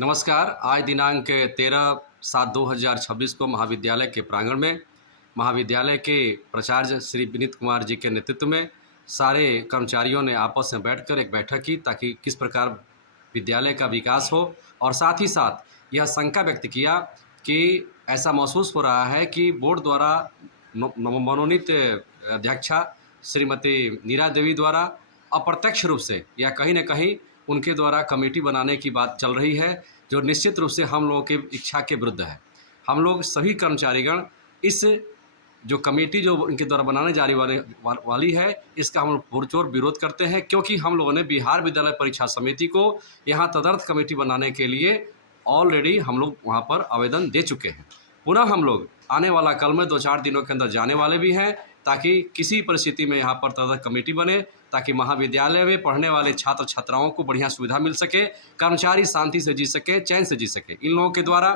नमस्कार। आज दिनांक 13/7/2026 को महाविद्यालय के प्रांगण में महाविद्यालय के प्राचार्य श्री विनीत कुमार जी के नेतृत्व में सारे कर्मचारियों ने आपस में बैठकर एक बैठक की ताकि किस प्रकार विद्यालय का विकास हो, और साथ ही साथ यह शंका व्यक्त किया कि ऐसा महसूस हो रहा है कि बोर्ड द्वारा मनोनीत अध्यक्षा श्रीमती नीरा देवी द्वारा अप्रत्यक्ष रूप से या कहीं न कहीं उनके द्वारा कमेटी बनाने की बात चल रही है, जो निश्चित रूप से हम लोगों के इच्छा के विरुद्ध है। हम लोग सभी कर्मचारीगण इस जो कमेटी जो उनके द्वारा बनाने जाने वाली है, इसका हम लोग पुरजोर विरोध करते हैं, क्योंकि हम लोगों ने बिहार विद्यालय परीक्षा समिति को यहाँ तदर्थ कमेटी बनाने के लिए ऑलरेडी हम लोग वहाँ पर आवेदन दे चुके हैं। पुनः हम लोग आने वाला कल में 2-4 दिनों के अंदर जाने वाले भी हैं, ताकि किसी परिस्थिति में यहाँ पर तदर्थ कमेटी बने, ताकि महाविद्यालय में पढ़ने वाले छात्र छात्राओं को बढ़िया सुविधा मिल सके, कर्मचारी शांति से जी सके, चैन से जी सके। इन लोगों के द्वारा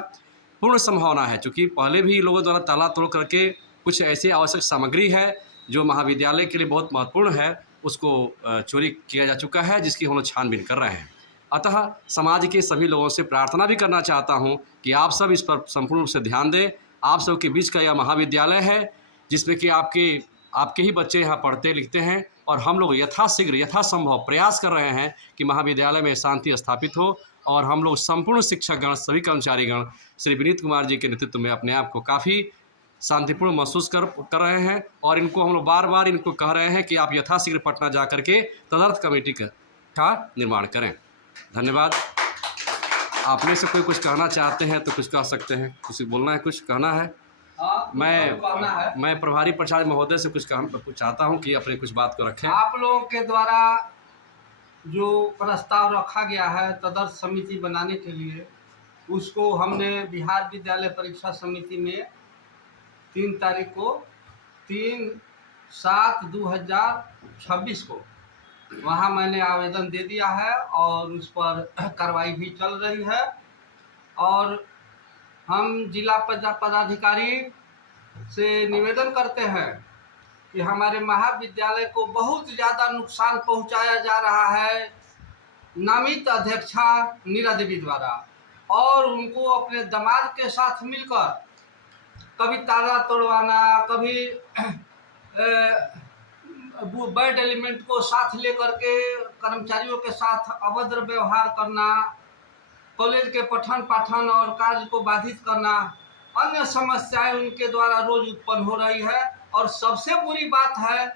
पूर्ण संभावना है, चूँकि पहले भी लोगों द्वारा ताला तोड़ करके कुछ ऐसी आवश्यक सामग्री है जो महाविद्यालय के लिए बहुत महत्वपूर्ण है, उसको चोरी किया जा चुका है, जिसकी हम लोग छानबीन कर रहे हैं। अतः समाज के सभी लोगों से प्रार्थना भी करना चाहता हूं कि आप सब इस पर संपूर्ण रूप से ध्यान दें। आप सब के बीच का यह महाविद्यालय है जिसमें कि आपके ही बच्चे यहाँ पढ़ते लिखते हैं, और हम लोग यथाशीघ्र यथासंभव प्रयास कर रहे हैं कि महाविद्यालय में शांति स्थापित हो, और हम लोग संपूर्ण शिक्षकगण सभी कर्मचारीगण श्री विनीत कुमार जी के नेतृत्व में अपने आप को काफ़ी शांतिपूर्ण महसूस कर रहे हैं, और इनको हम लोग बार बार इनको कह रहे हैं कि आप यथाशीघ्र पटना जा करके तदर्थ कमेटी का निर्माण करें। धन्यवाद। आप में से कोई कुछ कहना चाहते हैं तो कुछ कह सकते हैं, कुछ बोलना है, कुछ कहना है? मैं प्रभारी प्राचार्य महोदय से कुछ चाहता हूं कि अपने कुछ बात को रखें। आप लोगों के द्वारा जो प्रस्ताव रखा गया है तदर्थ समिति बनाने के लिए, उसको हमने बिहार विद्यालय परीक्षा समिति में 3 तारीख को 3/7/2026 को वहाँ मैंने आवेदन दे दिया है, और उस पर कार्रवाई भी चल रही है। और हम जिला पदाधिकारी से निवेदन करते हैं कि हमारे महाविद्यालय को बहुत ज़्यादा नुकसान पहुंचाया जा रहा है नामित अध्यक्षा नीरा देवी द्वारा, और उनको अपने दामाद के साथ मिलकर कभी ताला तोड़वाना, कभी बैड एलिमेंट को साथ लेकर के कर्मचारियों के साथ अभद्र व्यवहार करना, कॉलेज के पठन पाठन और कार्य को बाधित करना, अन्य समस्याएं उनके द्वारा रोज उत्पन्न हो रही है। और सबसे बुरी बात है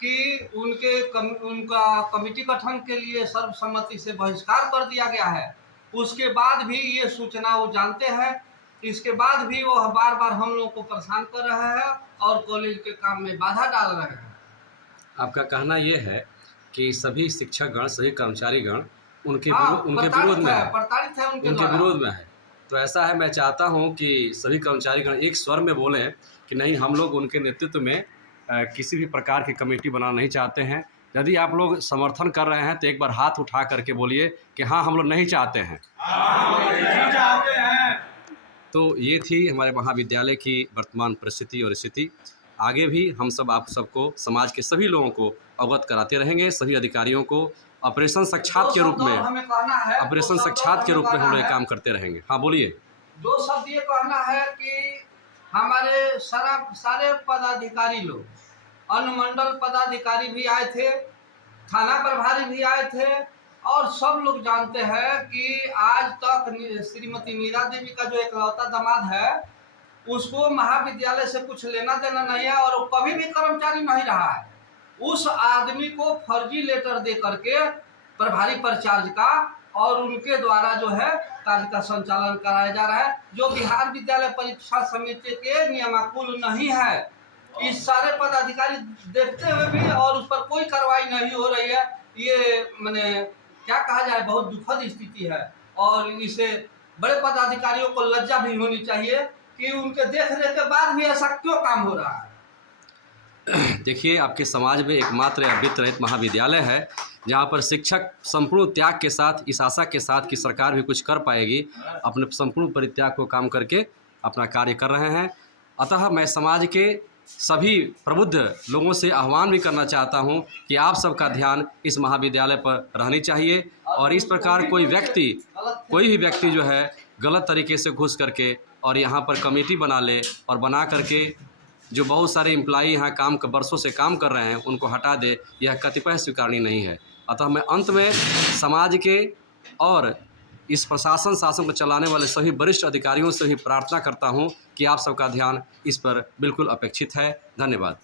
कि उनका कमेटी गठन के लिए सर्वसम्मति से बहिष्कार कर दिया गया है। उसके बाद भी ये सूचना वो जानते हैं, इसके बाद भी वो बार बार हम लोग को परेशान कर रहे हैं और कॉलेज के काम में बाधा डाल रहे हैं। आपका कहना ये है कि सभी शिक्षकगण सभी कर्मचारीगण उनके विरोध में है, प्रताड़ित है, उनके विरोध में है। तो ऐसा है, मैं चाहता हूं कि सभी कर्मचारीगण एक स्वर में बोलें कि नहीं, हम लोग उनके नेतृत्व में किसी भी प्रकार की कमेटी बनाना नहीं चाहते हैं। यदि आप लोग समर्थन कर रहे हैं तो एक बार हाथ उठा करके बोलिए कि हाँ, हम लोग नहीं चाहते हैं। तो ये थी हमारे महाविद्यालय की वर्तमान परिस्थिति और स्थिति। आगे भी हम सब आप सबको, समाज के सभी लोगों को अवगत कराते रहेंगे। सभी अधिकारियों को ऑपरेशन साक्षात के रूप में हम लोग काम करते रहेंगे। हाँ, बोलिए। 2 शब्द ये कहना है कि हमारे सारे पदाधिकारी लोग, अनुमंडल पदाधिकारी भी आए थे, थाना प्रभारी भी आए थे, और सब लोग जानते हैं कि आज तक श्रीमती नीरा देवी का जो एकलौता दामाद है, उसको महाविद्यालय से कुछ लेना देना नहीं है, और वो कभी भी कर्मचारी नहीं रहा है। उस आदमी को फर्जी लेटर दे करके प्रभारी प्राचार्य का और उनके द्वारा जो है कार्य का संचालन कराया जा रहा है, जो बिहार विद्यालय परीक्षा समिति के नियमानुकूल नहीं है। इस सारे पदाधिकारी देखते हुए भी और उस पर कोई कार्रवाई नहीं हो रही है। ये मैंने क्या कहा जाए, बहुत दुखद स्थिति है, और इसे बड़े पदाधिकारियों को लज्जा भी होनी चाहिए कि उनके देखने के बाद भी ऐसा क्यों काम हो रहा है। देखिए, आपके समाज में एकमात्र वित्त रहित महाविद्यालय है जहाँ पर शिक्षक संपूर्ण त्याग के साथ, इस आशा के साथ कि सरकार भी कुछ कर पाएगी, अपने संपूर्ण परित्याग को काम करके अपना कार्य कर रहे हैं। अतः मैं समाज के सभी प्रबुद्ध लोगों से आह्वान भी करना चाहता हूं कि आप सबका ध्यान इस महाविद्यालय पर रहनी चाहिए, और इस प्रकार कोई व्यक्ति कोई भी व्यक्ति जो है गलत तरीके से घुस करके और यहाँ पर कमेटी बना ले और बना करके जो बहुत सारे एम्प्लॉई यहाँ काम बरसों से काम कर रहे हैं उनको हटा दे, यह कतिपय स्वीकारनीय नहीं है। अतः मैं अंत में समाज के और इस प्रशासन शासन को चलाने वाले सभी वरिष्ठ अधिकारियों से भी प्रार्थना करता हूँ कि आप सबका ध्यान इस पर बिल्कुल अपेक्षित है। धन्यवाद।